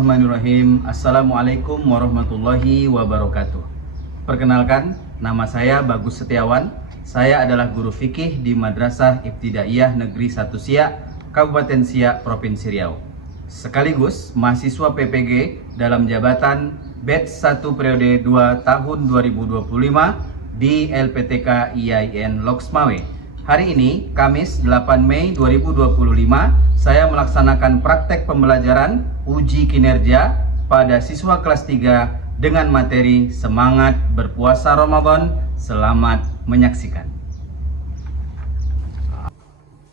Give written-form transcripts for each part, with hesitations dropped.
Bismillahirrahmanirrahim. Assalamualaikum warahmatullahi wabarakatuh. Perkenalkan, nama saya Bagus Setiawan. Saya adalah guru fikih di Madrasah Ibtidaiyah Negeri 1 Siak, Kabupaten Siak, Provinsi Riau. Sekaligus mahasiswa PPG dalam jabatan batch 1 periode 2 tahun 2025 di LPTK IAIN Loksmawe. Hari ini, Kamis 8 Mei 2025, saya melaksanakan praktek pembelajaran uji kinerja pada siswa kelas 3 dengan materi Semangat Berpuasa Ramadan. Selamat menyaksikan.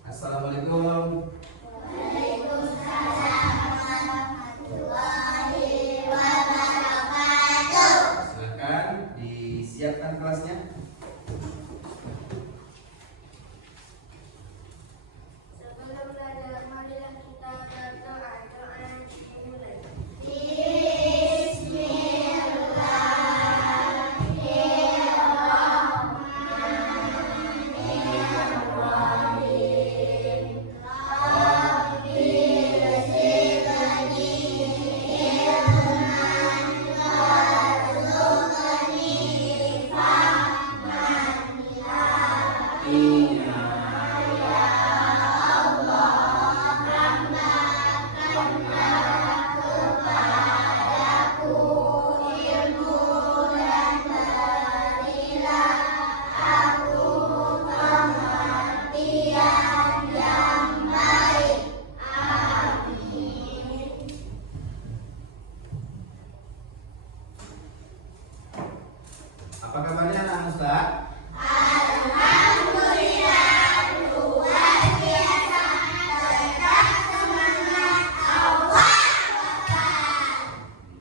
Assalamualaikum. Silakan disiapkan kelasnya. Apa kabarnya anak Ustaz? Alhamdulillah, luar biasa, tetap semangat, Allah Akbar.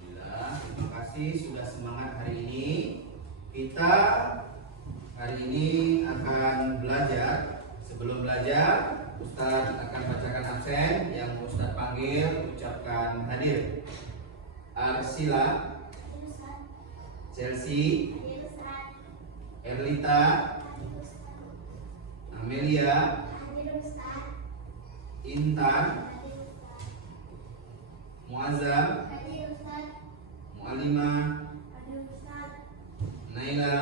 Alhamdulillah, terima kasih sudah semangat hari ini. Kita hari ini akan belajar. Sebelum belajar, Ustaz akan bacakan absen yang Ustaz panggil, ucapkan hadir. Arsila, Chelsea, Erlita, Amelia, Intan, Muazzam, Mualimah, Naila,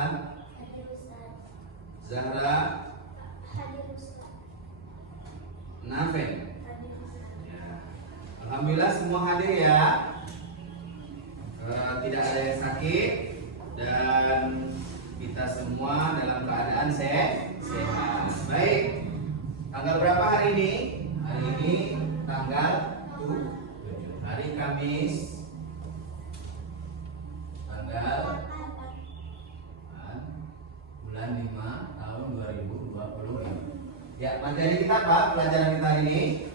Zahra, Nafen. Alhamdulillah semua hadir ya. Tidak ada yang sakit dan kita semua dalam keadaan sehat. Baik. Tanggal berapa hari ini? Hari ini tanggal 7. Hari Kamis. Tanggal bulan 5 tahun 2020. Ya, materi kita apa? Pelajaran kita hari ini?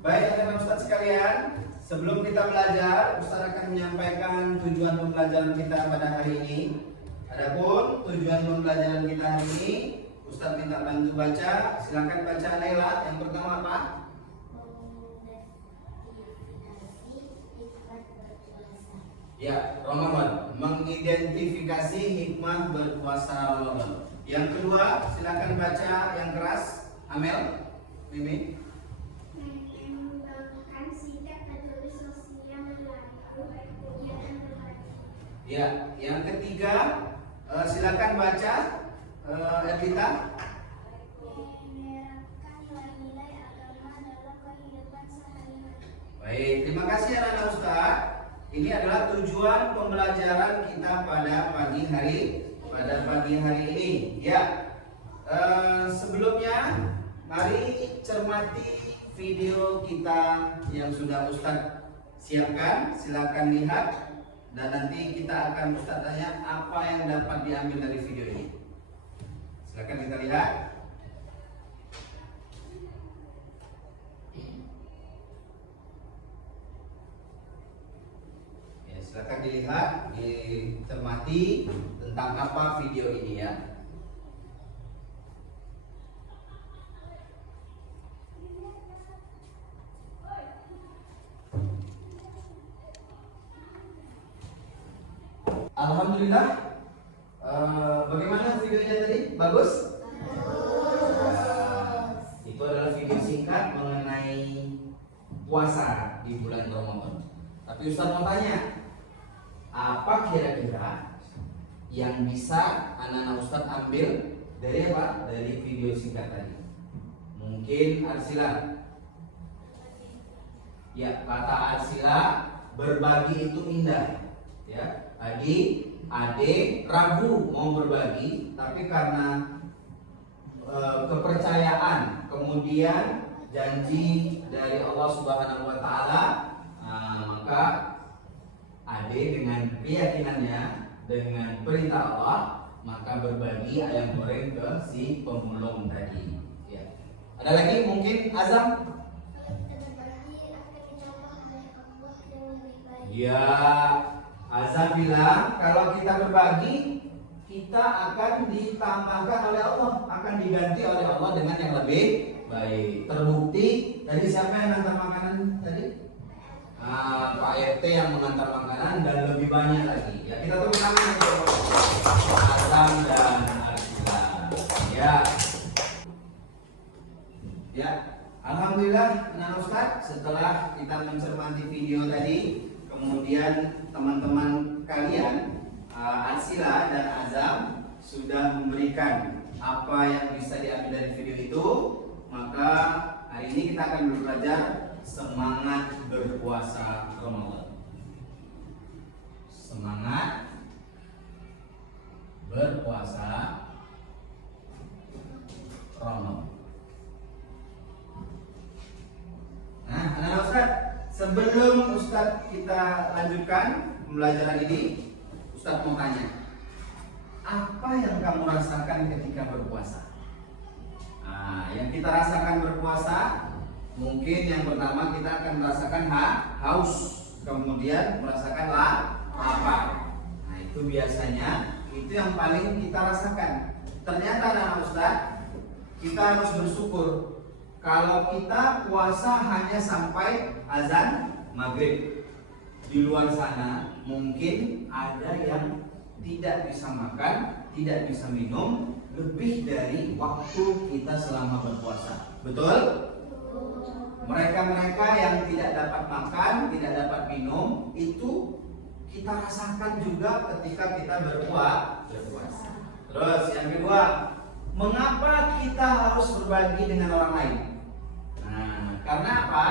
Baik teman-teman Ustaz sekalian, sebelum kita belajar, Ustaz akan menyampaikan tujuan pembelajaran kita pada hari ini. Adapun tujuan pembelajaran kita hari ini, Ustaz minta bantu baca. Silakan baca Naila. Yang pertama apa? Ya, Ramadan. Mengidentifikasi hikmah berpuasa Ramadan. Yang kedua, silakan baca yang keras. Amel, Mimi. Ya, yang ketiga silakan baca Evita. Baik, terima kasih anak-anak Ustaz. Ini adalah tujuan pembelajaran kita pada pagi hari ini. Ya, sebelumnya mari cermati video kita yang sudah Ustaz siapkan. Silakan lihat. Dan nanti kita akan Ustaz tanya apa yang dapat diambil dari video ini. Silakan kita lihat. Ya, silakan dilihat, dicermati tentang apa video ini ya. Alhamdulillah. Bagaimana videonya tadi? bagus? Itu adalah video singkat mengenai puasa di bulan Ramadan. Tapi Ustaz mau tanya, apa kira-kira yang bisa anak-anak Ustaz ambil dari apa? Dari video singkat tadi. Mungkin Arsila. Ya, kata Arsila, berbagi itu indah. Ya, adik ragu mau berbagi, tapi karena kepercayaan, kemudian janji dari Allah Subhanahu wa taala, maka adik dengan keyakinannya, dengan perintah Allah, maka berbagi ayam goreng ke si pemulung tadi. Ya. Ada lagi mungkin Azam? Ya, Azam bilang kalau kita berbagi, kita akan ditambahkan oleh Allah, akan diganti oleh Allah dengan yang lebih baik. Terbukti tadi siapa yang mengantar makanan tadi? Pak RT yang mengantar makanan dan lebih banyak lagi. Ya, kita tepuk tangan untuk Azam dan Arsila. Ya. Ya, alhamdulillah anak Ustaz, setelah kita mencermati video tadi, kemudian teman-teman kalian Arsila dan Azam sudah memberikan apa yang bisa diambil dari video itu, maka hari ini kita akan belajar semangat berpuasa Ramadan. Semangat berpuasa Ramadan. Nah, anak Ustaz, sebelum Ustaz kita lanjutkan pembelajaran ini, Ustaz mau tanya, apa yang kamu rasakan ketika berpuasa? Nah, yang kita rasakan berpuasa, mungkin yang pertama kita akan merasakan haus, kemudian merasakan lapar. Nah, itu biasanya itu yang paling kita rasakan. Ternyata anak Ustaz, kita harus bersyukur kalau kita puasa hanya sampai azan maghrib. Di luar sana mungkin ada yang tidak bisa makan, tidak bisa minum lebih dari waktu kita selama berpuasa. Betul? Mereka-mereka yang tidak dapat makan, tidak dapat minum, itu kita rasakan juga ketika kita berpuasa. Terus yang kedua, mengapa kita harus berbagi dengan orang lain? Nah, karena apa?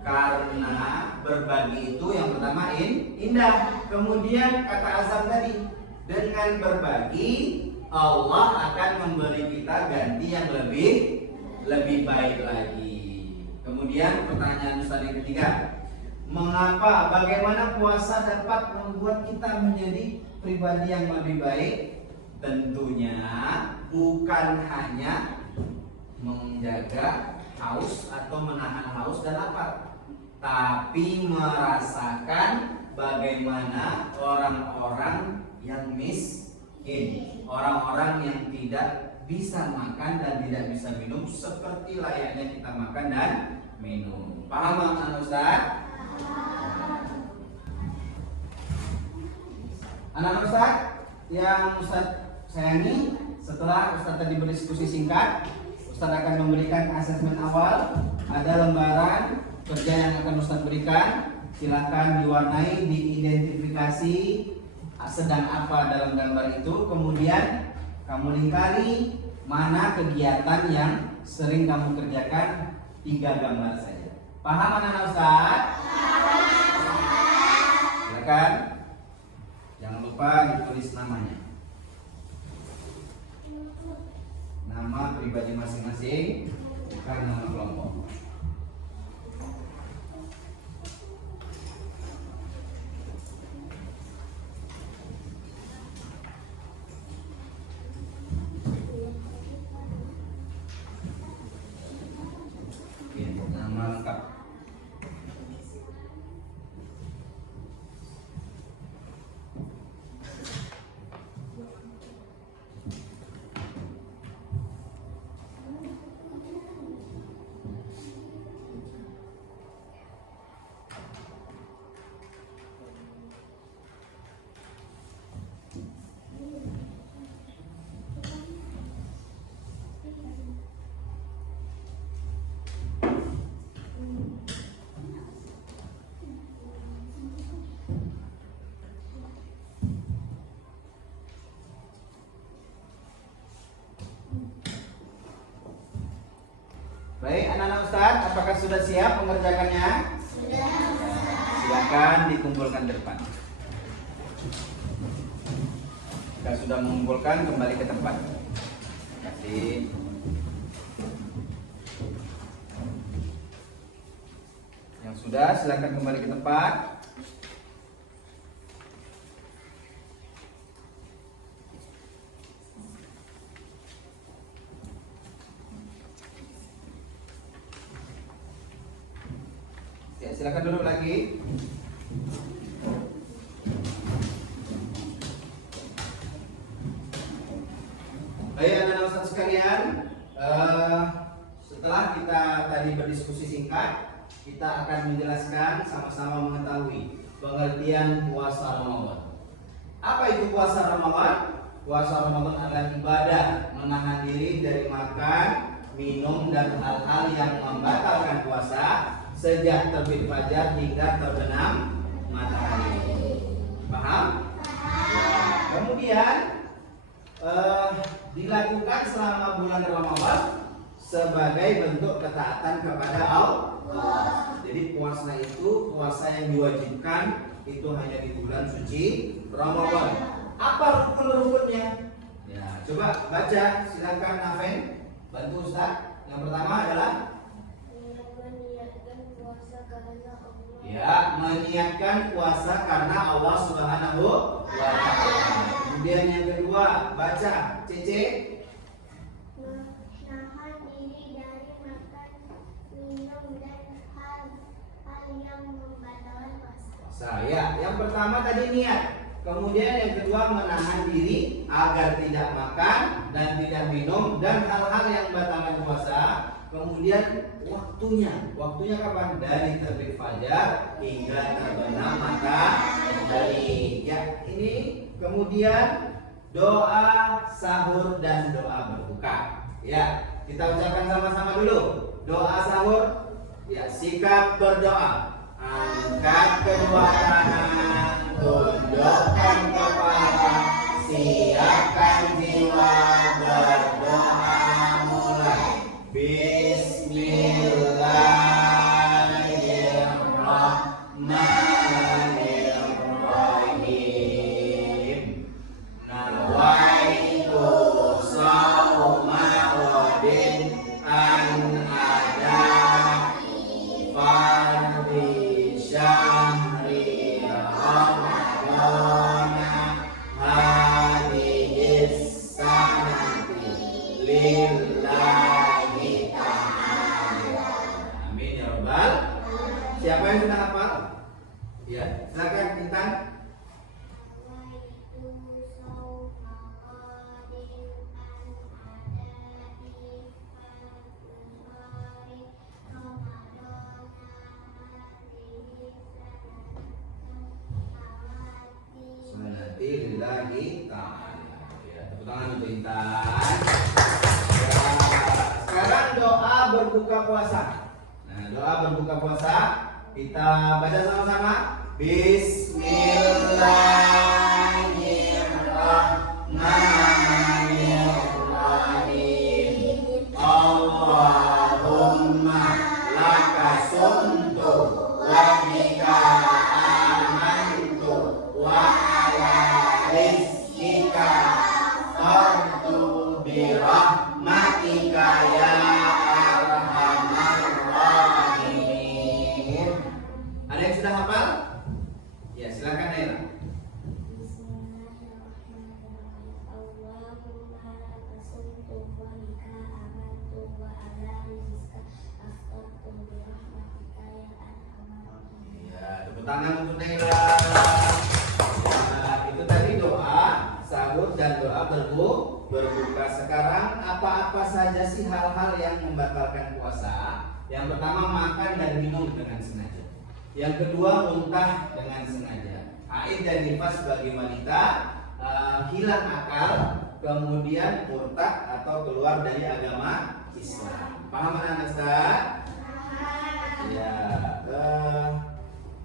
Karena berbagi itu yang pertama indah. Kemudian kata Azam tadi, dengan berbagi Allah akan memberi kita ganti yang lebih baik lagi. Kemudian pertanyaan Ustaz yang ketiga, mengapa, bagaimana puasa dapat membuat kita menjadi pribadi yang lebih baik? Tentunya bukan hanya menjaga haus atau menahan haus dan lapar, tapi merasakan bagaimana orang-orang yang miskin, orang-orang yang tidak bisa makan dan tidak bisa minum seperti layaknya kita makan dan minum. Paham maksud Ustaz? Anak Ustaz yang Ustaz sayangi, setelah Ustaz tadi berdiskusi singkat, Ustaz akan memberikan asesmen awal. Ada lembaran kerja yang akan Ustaz berikan. Silakan diwarnai, diidentifikasi sedang apa dalam gambar itu. Kemudian kamu lingkari mana kegiatan yang sering kamu kerjakan. 3 gambar saja. Paham anak-anak Ustaz? Silakan. Jangan lupa ditulis namanya. Nama pribadi masing-masing, bukan nama kelompok. Oke, nama lengkap. Baik, anak-anak Ustadz, apakah sudah siap mengerjakannya? Sudah. Silakan dikumpulkan ke depan. Jika sudah mengumpulkan, kembali ke tempat. Terima kasih. Yang sudah, silakan kembali ke tempat. Ya, silakan duduk lagi. Baik, anak-anak Ustadz sekalian, setelah kita tadi berdiskusi singkat, kita akan menjelaskan sama-sama mengetahui pengertian puasa Ramadan. Apa itu puasa Ramadan? Puasa Ramadan adalah ibadah menahan diri dari makan, minum, dan hal-hal yang membatalkan puasa sejak terbit fajar hingga terbenam matahari. Paham? Ya. Kemudian dilakukan selama bulan Ramadan sebagai bentuk ketaatan kepada Allah. Jadi puasa itu puasa yang diwajibkan itu hanya di bulan suci Ramadan. Apa rukun-rukunnya? Ya, coba baca, silakan Nafen, bantu Ustaz. Yang pertama adalah meniatkan puasa karena Allah Subhanahu wa Ta'ala. Kemudian yang kedua, baca Cece. Menahan diri dari makan, minum, dan hal-hal yang membatalkan puasa. Ya, yang pertama tadi niat. Kemudian yang kedua menahan diri agar tidak makan dan tidak minum dan hal-hal yang membatalkan puasa. Kemudian waktunya kapan? Dari terbit fajar hingga terbenam matahari. Ya, ini kemudian doa sahur dan doa berbuka. Ya, kita ucapkan sama-sama dulu. Doa sahur. Ya, sikap berdoa. Angkat kedua tangan, tundukkan kepala, siapkan jiwa, berdoa mulai. Bismillahirrahmanirrahim. Nawaitu shauma ghadin an ada fardhi syahri Ramadan hadhihi sanati lillahi ta'ala. Amin ya rabbal. Siapa yang sudah hafal? Ya, silakan Intan. Sunati lillahi ta'ala. Ya, tepuk tangan untuk Intan. Ya, sekarang doa berbuka puasa. Nah, doa berbuka puasa kita baca sama-sama. Bismillahirrahmanirrahim. Allahumma laka sumtu wa bika amantu wa ala rizkika fardu birahmatika ya arhamar rahimin. Ada yang sudah hafal? Ya, silakan Naila. Ya, tepuk tangan untuk Naila. Ya, itu tadi doa sahur dan doa berbuka. Sekarang apa-apa saja sih hal-hal yang membatalkan puasa? Yang pertama makan dan minum dengan sengaja. Yang kedua muntah dengan sengaja. Haid dan nifas bagi wanita, hilang akal, kemudian murtad atau keluar dari agama Islam. Paham anak-anak Ustaz? Ya,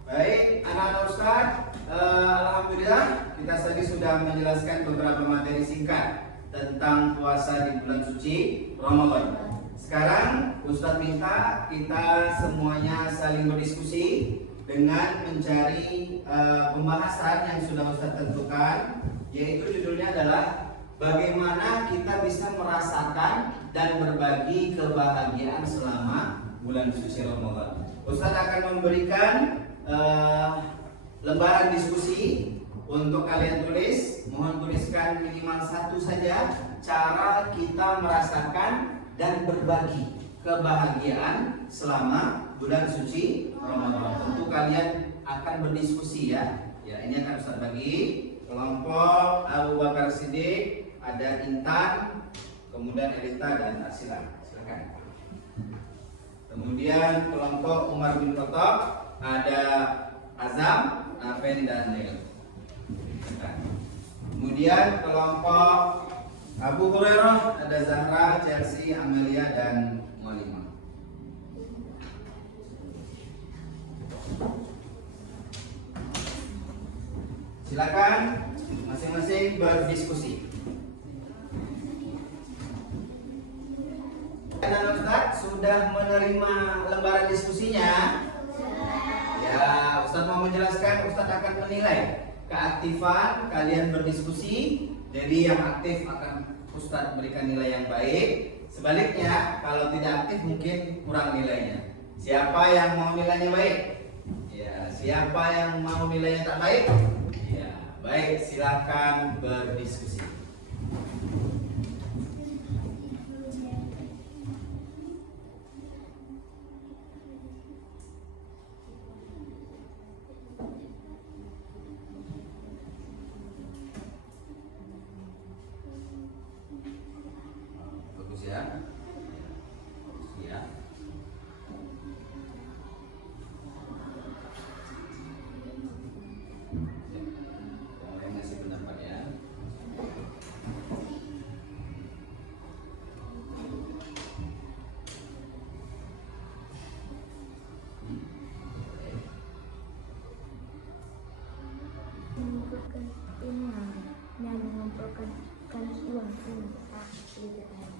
baik anak-anak Ustaz. Alhamdulillah kita tadi sudah menjelaskan beberapa materi singkat tentang puasa di bulan suci Ramadan. Sekarang Ustadz minta kita semuanya saling berdiskusi dengan mencari pembahasan yang sudah Ustadz tentukan, yaitu judulnya adalah bagaimana kita bisa merasakan dan berbagi kebahagiaan selama bulan suci Ramadan. Ustadz akan memberikan lembaran diskusi untuk kalian tulis. Mohon tuliskan minimal satu saja cara kita merasakan dan berbagi kebahagiaan selama bulan suci Ramadan. Tentu kalian akan berdiskusi ya. Ya, ini akan Ustaz bagi kelompok Abu Bakar Siddiq, ada Intan, kemudian Elita dan Arsila. Silakan. Kemudian kelompok Umar bin Khattab, ada Azam, Nafen dan Neil. Kemudian kelompok Abu Hurairah, ada Zahra, Chelsea, Amelia dan Mualimah. Silakan masing-masing berdiskusi. Dan Ustadz sudah menerima lembaran diskusinya? Ya, Ustadz mau menjelaskan, Ustadz akan menilai keaktifan kalian berdiskusi. Jadi yang aktif akan Ustadz berikan nilai yang baik. Sebaliknya, kalau tidak aktif mungkin kurang nilainya. Siapa yang mau nilainya baik? Ya, siapa yang mau nilainya tak baik? Ya, baik, silakan berdiskusi. Ya. Ya. Boleh ngasih pendapat ya. Mengumpulkan uang dan mengumpulkan uang untuk liburan.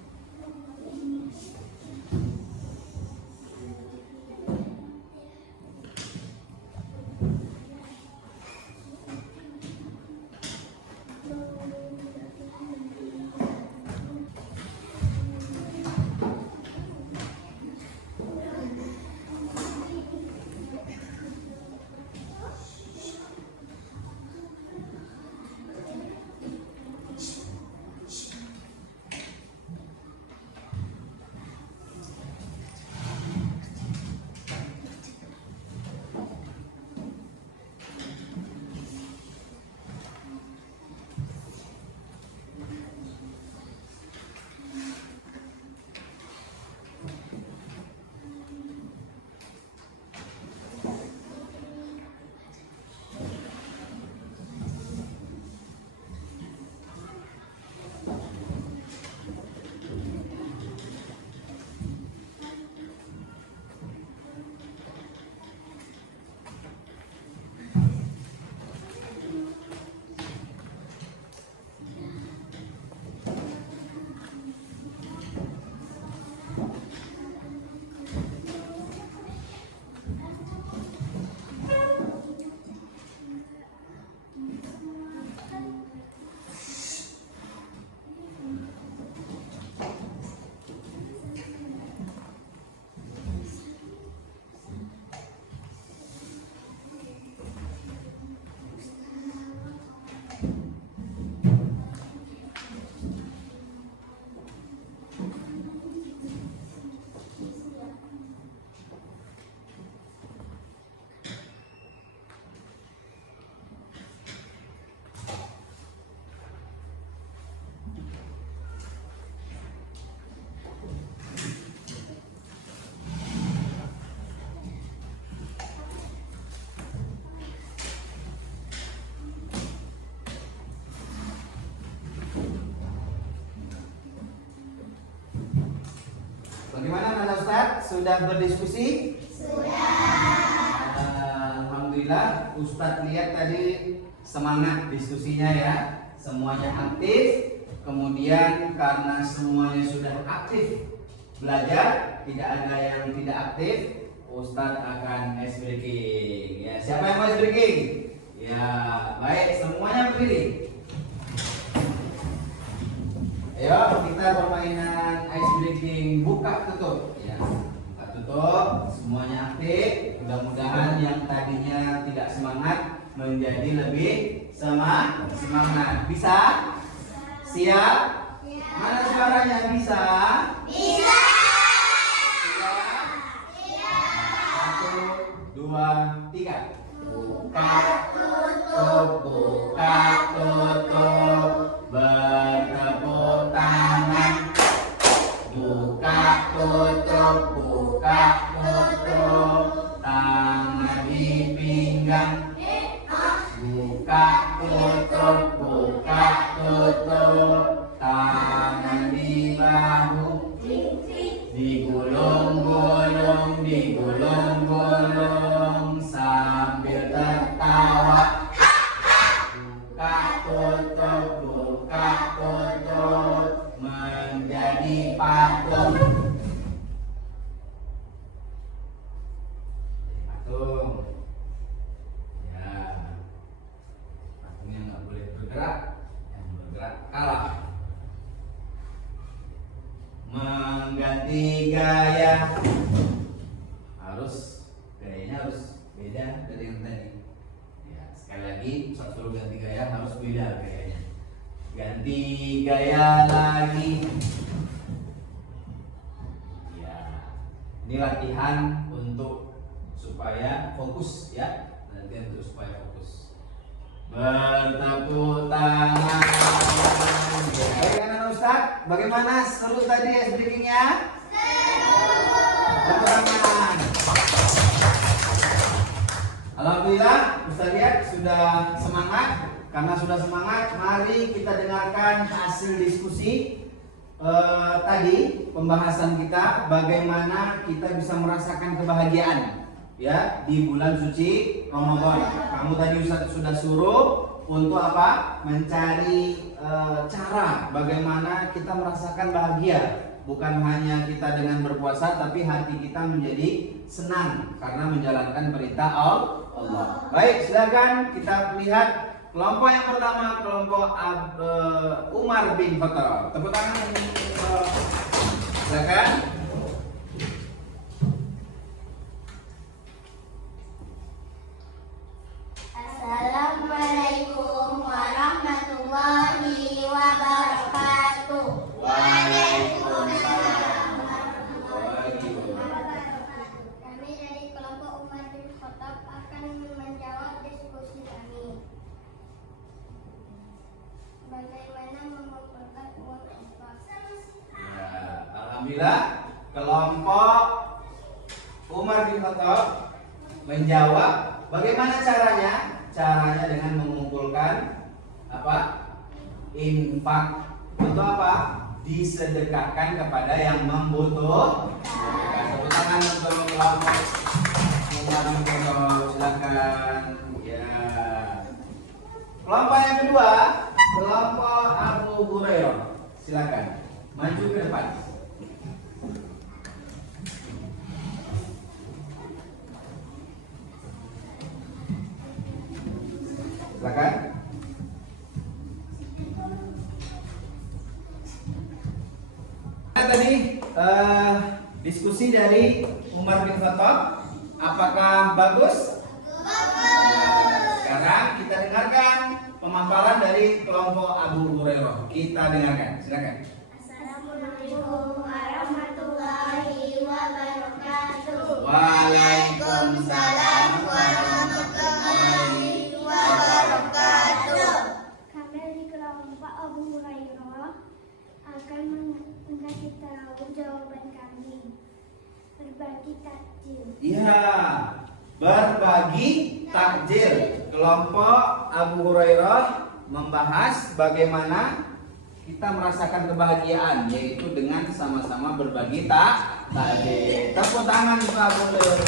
Bagaimana Nana Ustadz? Sudah berdiskusi? Sudah. Alhamdulillah, Ustadz lihat tadi semangat diskusinya ya. Semuanya aktif. Kemudian karena semuanya sudah aktif, belajar, tidak ada yang tidak aktif, Ustadz akan ice breaking. Ya, siapa yang mau ice breaking? Ya, baik, semuanya berdiri. Ayo, kita permainan ice breaking buka tutup. Ya, buka tutup, semuanya aktif. Mudah-mudahan yang tadinya tidak semangat menjadi lebih semangat. Bisa? Siap? Mana suaranya? Bisa? Bisa. Satu, dua, tiga. Buka tutup, buka tutup, bertepuk tangan. Buka tutup, buka tutup, tangan di pinggang. Buka tutup, buka tutup, tangan di bahu. Digulung-gulung, digulung-gulung sambil tertawa. Buka tutup, menjadi patung. Patung. Ya. Patungnya nggak boleh bergerak. Yang bergerak kalah. Mengganti gaya, gayanya harus beda dari yang tadi. Ya, sekali lagi Ustaz suruh ganti gaya, harus beda gayanya. Ganti gaya lagi. Ya, ini latihan untuk supaya fokus ya. Latihan untuk supaya fokus. Bertepuk tangan. Baik anak Ustaz, bagaimana seru tadi ice breakingnya? Tepuk tangan. Alhamdulillah, Ustaz lihat sudah semangat. Karena sudah semangat, mari kita dengarkan hasil diskusi tadi pembahasan kita bagaimana kita bisa merasakan kebahagiaan ya di bulan suci Ramadan. Kamu tadi Ustaz sudah suruh untuk apa? Mencari cara bagaimana kita merasakan bahagia. Bukan hanya kita dengan berpuasa, tapi hati kita menjadi senang karena menjalankan perintah Allah. Baik, silakan kita lihat kelompok yang pertama, kelompok Umar bin Khattab. Tepuk tangan. Silakan. Assalamualaikum warahmatullahi wabarakatuh. Waalaikumsalam warahmatullahi wabarakatuh. Kami dari kelompok Umar bin Khattab akan menjawab diskusi kami. Bagaimana mengumpulkan uang infak? Ya, alhamdulillah kelompok Umar bin Khattab menjawab bagaimana caranya? Caranya dengan mengumpulkan apa? Infak. Untuk apa? Disedekahkan kepada yang membutuhkan. Tepuk tangan untuk kelompok Umar bin Khattab. Silakan. Ya. Kelompok yang kedua, kelompok Abu Hurairah. Silakan maju ke depan. Silakan. Tadi diskusi dari Umar bin Khattab, apakah bagus? Sekarang kita dengarkan pemaparan dari kelompok Abu Hurairah. Kita dengarkan, silakan. Assalamualaikum warahmatullahi wabarakatuh. Waalaikumsalam warahmatullahi wabarakatuh. Kami di kelompok Abu Hurairah akan mengasih tahu jawaban kami. Berbagi takjil. Iya, berbagi takjil. Kelompok Abu Hurairah membahas bagaimana kita merasakan kebahagiaan, yaitu dengan sama-sama berbagi takjil. Tepuk tangan untuk Abu Hurairah.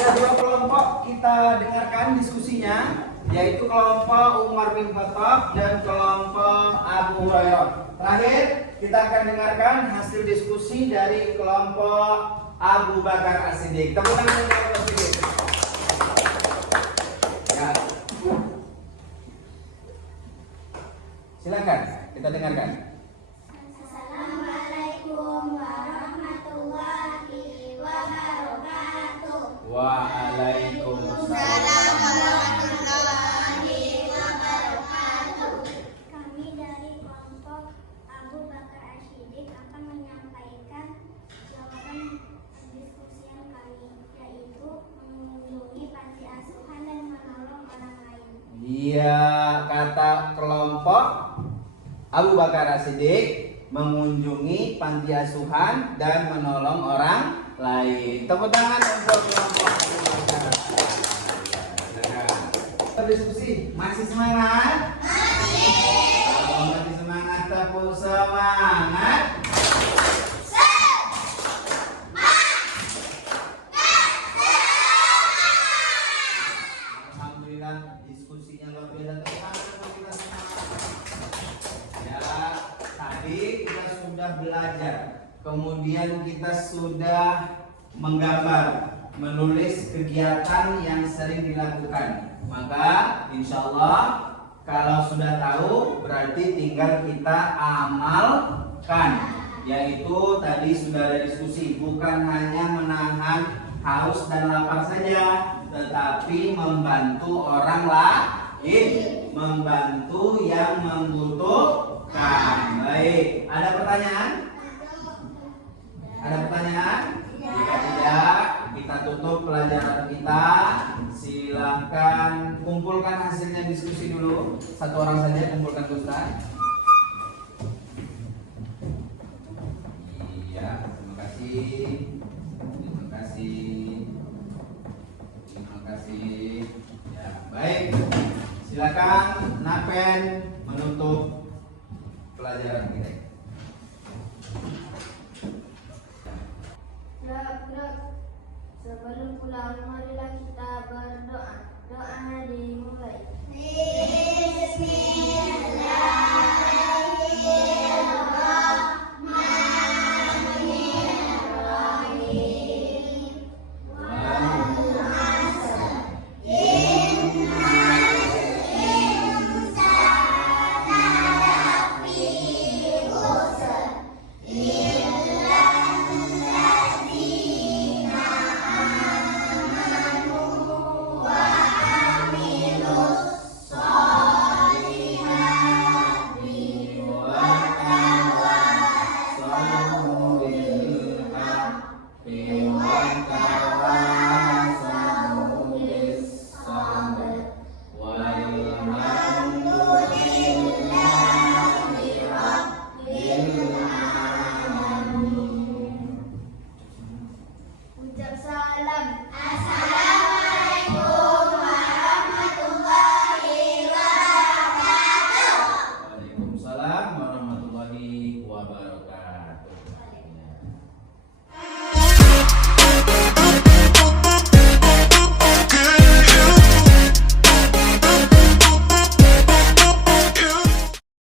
Sudah dua kelompok kita dengarkan diskusinya, yaitu kelompok Umar bin Khattab dan kelompok Abu Hurairah. Terakhir kita akan dengarkan hasil diskusi dari kelompok Abu Bakar As-Siddiq. Tepuk tangan untuk Abu Bakar As-Siddiq. Ya. Silakan kita dengarkan. Assalamualaikum warahmatullahi wabarakatuh. Waalaikumsalam warahmatullahi wabarakatuh. Kami dari kelompok Abu Bakar As-Siddiq akan menyampaikan jawaban diskusian kami, yaitu mengunjungi panti asuhan dan menolong orang lain. Iya, kata kelompok Abu Bakar As-Siddiq mengunjungi panti asuhan dan menolong orang lain. Tepuk tangan untuk kelompok Abu Bakar. Berdiskusi, masih semangat? Kalau masih semangat, tepuk semangat. Alhamdulillah, diskusinya luar biasa. Tepuk tangan untuk kita semua. Ya, tadi kita sudah belajar, kemudian kita sudah menggambar, menulis kegiatan yang sering dilakukan. Maka insya Allah kalau sudah tahu berarti tinggal kita amalkan. Yaitu tadi sudah ada diskusi, bukan hanya menahan haus dan lapar saja, tetapi membantu orang lain, membantu yang membutuhkan. Baik, ada pertanyaan? Ada pertanyaan? Jika tidak, kita tutup pelajaran kita. Silahkan kumpulkan hasilnya diskusi dulu. Satu orang saja kumpulkan, Ustaz. Iya, terima kasih. Terima kasih. Terima kasih. Ya, baik. Silakan Napen menutup pelajaran kita. Sebelum pulang, marilah kita berdoa. Doa dimulai. Bismillahirrahmanirrahim.